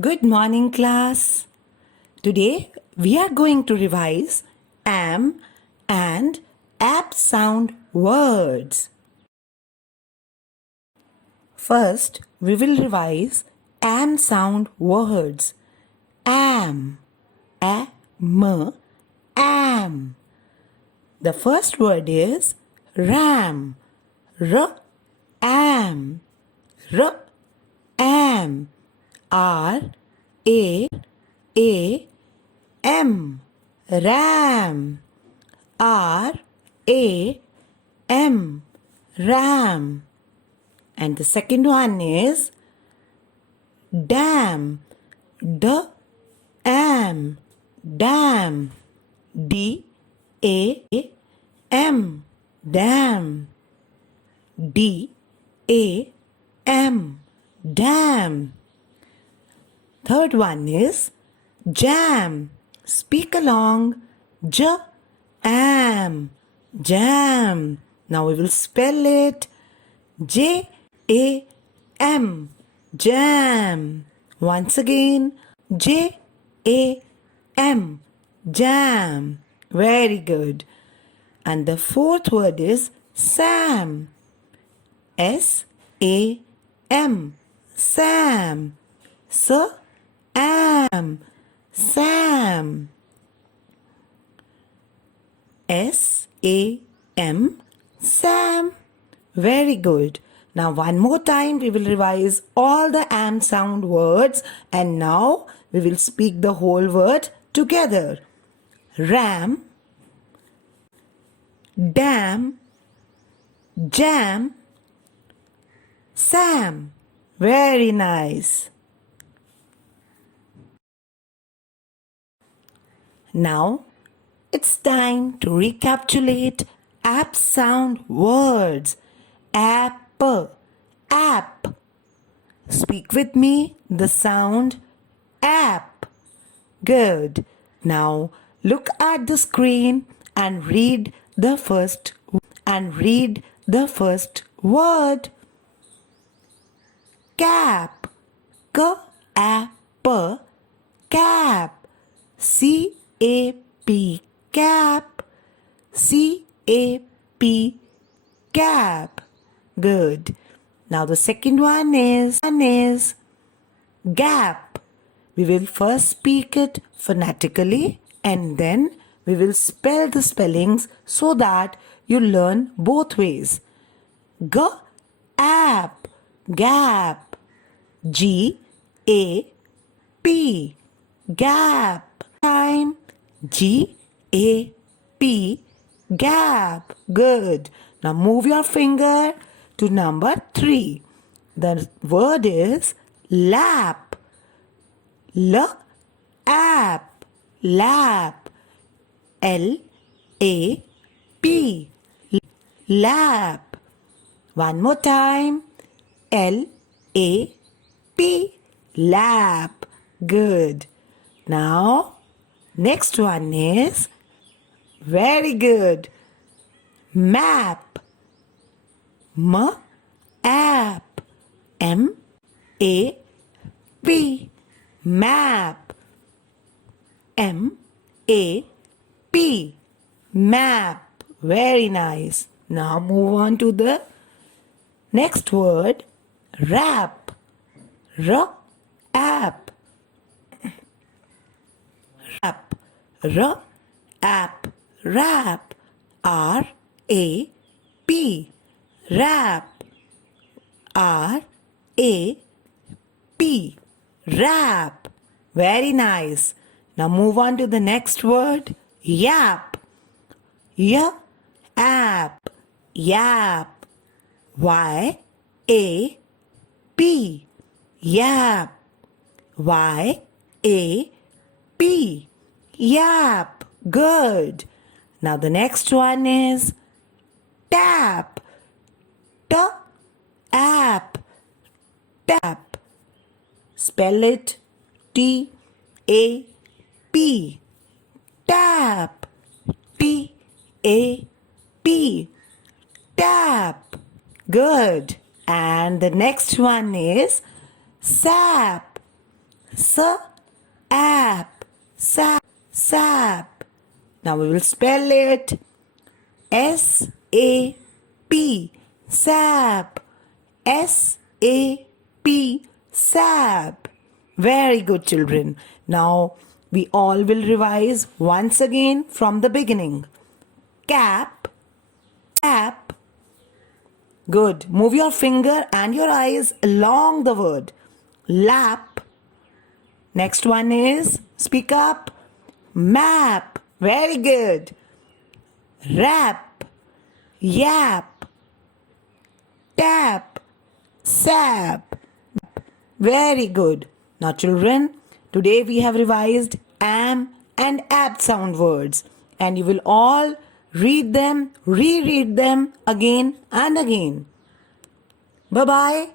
Good morning, class. Today we are going to revise am and ap sound words. First, we will revise am sound words. Am, am. The first word is ram, am, am. R A M ram. R A M ram. And the second one is dam. Am dam. D A M dam. D A M dam. Third one is jam. Speak along. Am. Jam. Now we will spell it. J-A-M. Jam. Once again. J-A-M. Jam. Very good. And the fourth word is Sam. S-A-M. Sam. Am. Sam. S-A-M. Sam. Very good. Now one more time we will revise all the am sound words and now we will speak the whole word together. Ram, dam, jam, Sam. Very nice. Now it's time to recapitulate ap sound words. Apple, app. Speak with me the sound app. Good. Now look at the screen and read the first word. Cap. C-A-P. Cap. C-A-P. Cap. C-A-P. Cap. Good. Now the second one is gap. We will first speak it phonetically and then we will spell the spellings so that you learn both ways. G-A-P. Gap. G-A-P. Gap. Time. G-A-P. Gap. Good. Now move your finger to number 3. The word is lap. L-A-P. Lap. L-A-P. Lap. One more time. L-A-P. Lap. Good. Now, next one is very good. Map. M-A-P. M-A-P. Map. M-A-P. Map. Very nice. Now move on to the next word. Wrap. R-A-P. Wrap. R-A-P. Wrap. R-A-P. Wrap. R-A-P. Wrap. Very nice. Now move on to the next word. Yap. Y-A-P. Yap. Y-A-P. Yap. Y-A-P. Yap. Good. Now the next one is tap. T-A-P. Tap. Spell it. T-A-P. Tap. T-A-P. Tap. Good. And the next one is sap. App. Sap. Now we will spell it. S-A-P. Sap. S-A-P. Sap. Very good, children. Now we all will revise once again from the beginning. Cap. Good. Move your finger and your eyes along the word. Lap. Next one is, speak up. Map. Very good. Rap. Yap. Tap. Sap. Very good. Now children, today we have revised am and ap sound words, and you will all read them, reread them again and again. Bye-bye.